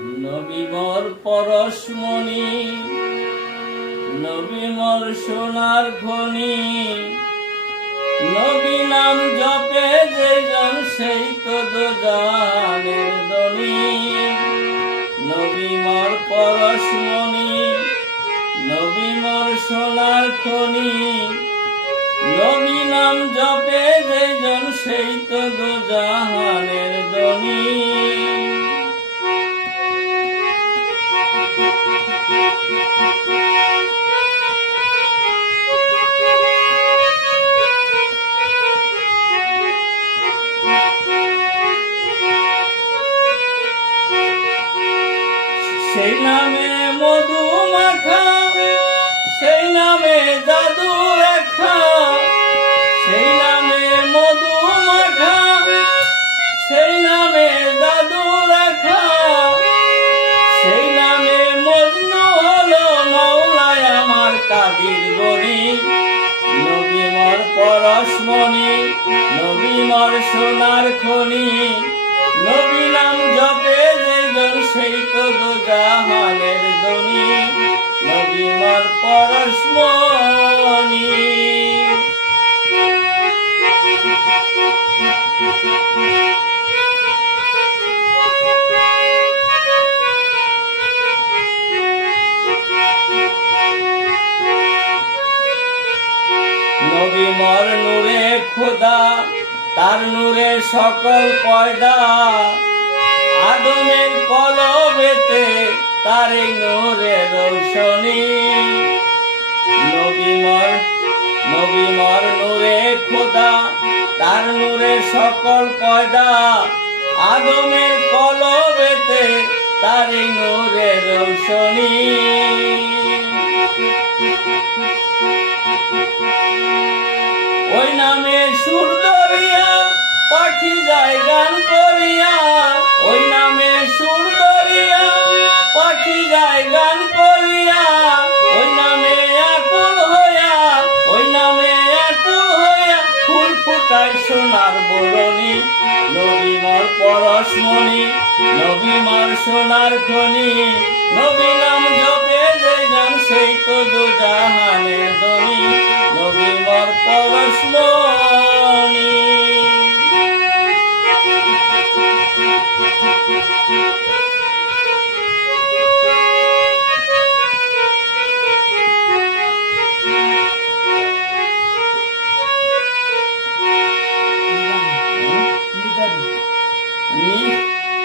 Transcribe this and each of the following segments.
নবী মোর পরশমণি, নবী মোর সোনার খনি, নবী নাম জপে যেজন সেই তো দোজানের ধনী। নবী মোর পরশমণি, নবী মোর সোনার খনি, নবী নাম জপে যেজন সেই তো দোজাহানের ধনী। সেই নামে মধু মাখা, সেই নামে জাদু লেখা, সেই নামে মধু মাখা, সেই নামে জাদু লেখা, সেই নামে মজনু হলো মাওলায় আমার কাদির গনি। নবী মোর পরশমণি, নবী মোর সোনার খনি, নবী নাম জপে যেজন সেই তো দোজাহানের ধনী। নবী মোর পরশমণি। নবী মোর নূরে খোদা, তার নূরে সকল পয়দা, আদমের কলবেতে তার এই নূরের রৌশনী। নবী মোর নূরে খোদা, তার নূরে সকল পয়দা, আদমের কলবেতে তার এই নূরের রৌশনী। ওই নামে সুর দরিয়া পাখি যায় গান করিয়া, ওই নামে সুর দরিয়া পাখি যায় গান করিয়া, ওই নামে আকুল হইয়া, ওই নামে আকুল হইয়া ফুল ফুটায় সোনার বরণী। নবী মোর পরশমণি, নবী মোর সোনার খনি, নবী নাম জপে যেজন সেই তো দোজাহানের ধনী। নবী মোর পরশমণি।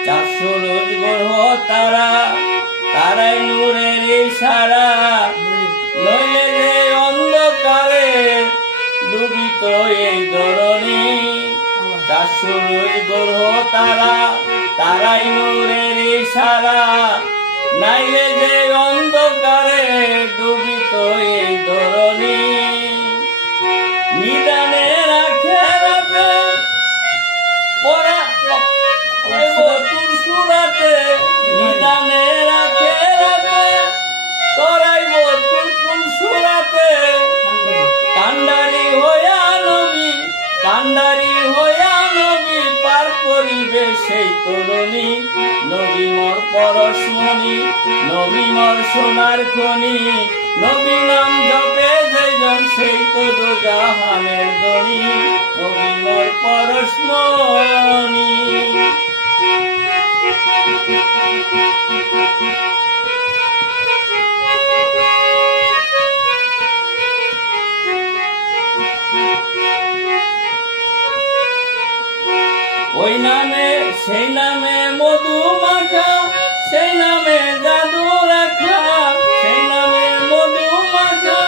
চারশো রোজ গ্রহ তারা, তারাই নূরের ইশারা, নইলে যে অন্ধকারে ডুবিত এই ধরণী। চারশো রোজ গ্রহ তারা, তারাই নূরের ইশারা, নাইলে যে অন্ধকারে ডুবিত এই ধরণী। নিদানে রাখে রাখে পরা নতুন সুরাতে, নিদানে রাখে রাখে তরাইব তুলতুল সুরাতে। কান্ডারি হইয়া নবী, কান্ডারি হইয়া নবী পার করিবে সেই তরুণী। নবী মোর পরশমণি, নবী মোর সোনার খনি, নবী নাম জপে যেজন সেই তো দোজাহানের ধনী। নবী মোর পরশমণি। ওই নামে সেই নামে মধু মাখা, সেই নামে জাদু রাখা, সেই নামে মধু মাখা,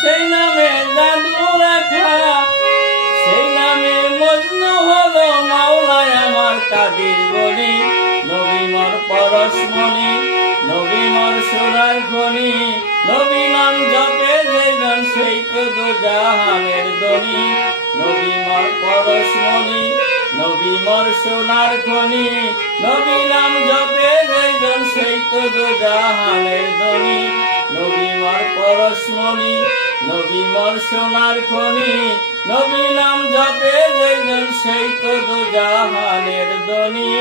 সেই নামে জাদু রাখা, সেই নামে মজনু হলো মাওলায় আমার কাদির গনি। নবী মোর পরশমণি, নবী মোর সোনার খনি, নবী নাম জপে যেজন সেই তো দোজাহানের ধনী। নবী মোর পরশমণি, নবী মোর সোনার খনি, নবী নাম জপে যেজন সেই তো দোজাহানের ধনী। নবী মোর পরশমণি, নবী মোর সোনার খনি, নবী নাম জপে যেজন সেই তো দোজাহানের ধনী।